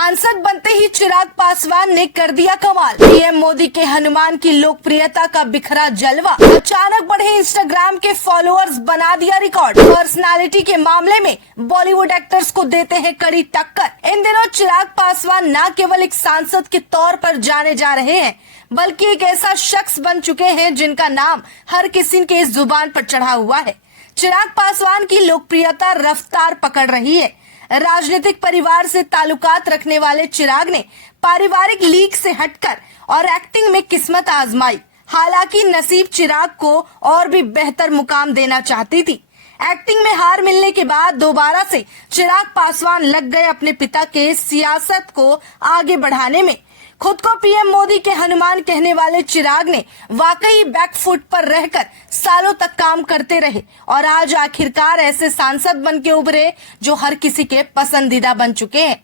सांसद बनते ही चिराग पासवान ने कर दिया कमाल। पीएम मोदी के हनुमान की लोकप्रियता का बिखरा जलवा। अचानक बढ़े इंस्टाग्राम के फॉलोअर्स बना दिया रिकॉर्ड। पर्सनालिटी के मामले में बॉलीवुड एक्टर्स को देते हैं कड़ी टक्कर। इन दिनों चिराग पासवान न केवल एक सांसद के तौर पर जाने जा रहे हैं, बल्कि एक ऐसा शख्स बन चुके हैं जिनका नाम हर किसी के जुबान पर चढ़ा हुआ है। चिराग पासवान की लोकप्रियता रफ्तार पकड़ रही है। राजनीतिक परिवार से ताल्लुकात रखने वाले चिराग ने पारिवारिक लीग से हटकर और एक्टिंग में किस्मत आजमाई। हालांकि नसीब चिराग को और भी बेहतर मुकाम देना चाहती थी। एक्टिंग में हार मिलने के बाद दोबारा से चिराग पासवान लग गए अपने पिता के सियासत को आगे बढ़ाने में। खुद को पीएम मोदी के हनुमान कहने वाले चिराग ने वाकई बैकफुट पर रहकर सालों तक काम करते रहे और आज आखिरकार ऐसे सांसद बन के उभरे जो हर किसी के पसंदीदा बन चुके हैं।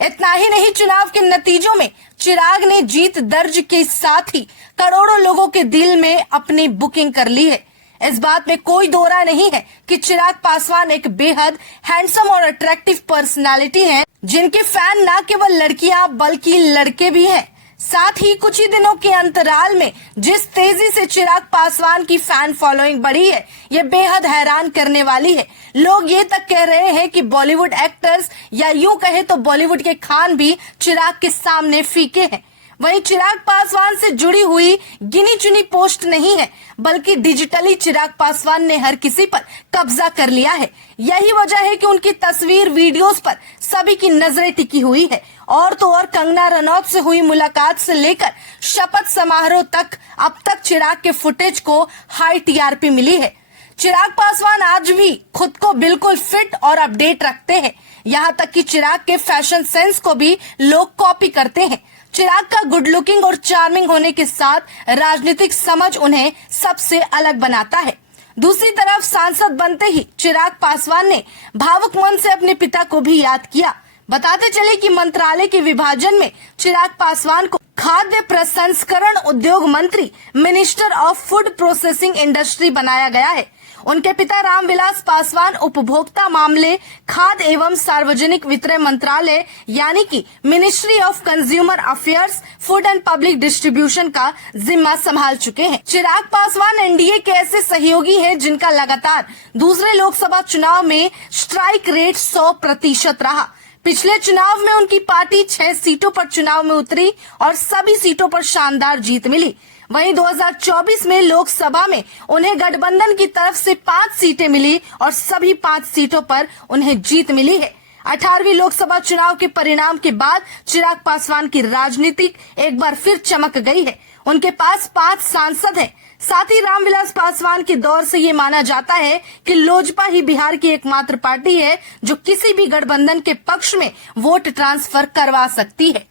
इतना ही नहीं, चुनाव के नतीजों में चिराग ने जीत दर्ज के साथ ही करोड़ों लोगों के दिल में अपनी बुकिंग कर ली है। इस बात में कोई दो राय नहीं है कि चिराग पासवान एक बेहद हैंडसम और अट्रैक्टिव पर्सनालिटी हैं, जिनके फैन न केवल लड़कियां बल्कि लड़के भी हैं। साथ ही कुछ ही दिनों के अंतराल में जिस तेजी से चिराग पासवान की फैन फॉलोइंग बढ़ी है, ये बेहद हैरान करने वाली है। लोग ये तक कह रहे हैं कि बॉलीवुड एक्टर्स या यूं कहे तो बॉलीवुड के खान भी चिराग के सामने फीके हैं। वहीं चिराग पासवान से जुड़ी हुई गिनी चुनी पोस्ट नहीं है, बल्कि डिजिटली चिराग पासवान ने हर किसी पर कब्जा कर लिया है। यही वजह है कि उनकी तस्वीर वीडियोस पर सभी की नजरें टिकी हुई है। और तो और कंगना रनौत से हुई मुलाकात से लेकर शपथ समारोह तक अब तक चिराग के फुटेज को हाई टीआरपी मिली है। चिराग पासवान आज भी खुद को बिल्कुल फिट और अपडेट रखते हैं। यहाँ तक कि चिराग के फैशन सेंस को भी लोग कॉपी करते हैं। चिराग का गुड लुकिंग और चार्मिंग होने के साथ राजनीतिक समझ उन्हें सबसे अलग बनाता है। दूसरी तरफ सांसद बनते ही चिराग पासवान ने भावुक मन से अपने पिता को भी याद किया। बताते चले कि मंत्रालय के विभाजन में चिराग पासवान को खाद्य प्रसंस्करण उद्योग मंत्री, minister of food processing industry बनाया गया है। उनके पिता रामविलास पासवान उपभोक्ता मामले, खाद्य एवं सार्वजनिक वितरण मंत्रालय यानी कि ministry of consumer affairs, food and public distribution का जिम्मा संभाल चुके हैं। चिराग पासवान एनडीए के ऐसे सहयोगी हैं जिनका लगातार दूसरे लोकसभा चुनाव में स्ट्राइक रेट 100% रहा। पिछले चुनाव में उनकी पार्टी 6 सीटों पर चुनाव में उतरी और सभी सीटों पर शानदार जीत मिली। वहीं 2024 में लोकसभा में उन्हें गठबंधन की तरफ से 5 सीटें मिली और सभी 5 सीटों पर उन्हें जीत मिली है। 18वीं लोकसभा चुनाव के परिणाम के बाद चिराग पासवान की राजनीति एक बार फिर चमक गई है। उनके पास 5 सांसद हैं। साथ ही रामविलास पासवान के दौर से ये माना जाता है कि लोजपा ही बिहार की एकमात्र पार्टी है जो किसी भी गठबंधन के पक्ष में वोट ट्रांसफर करवा सकती है।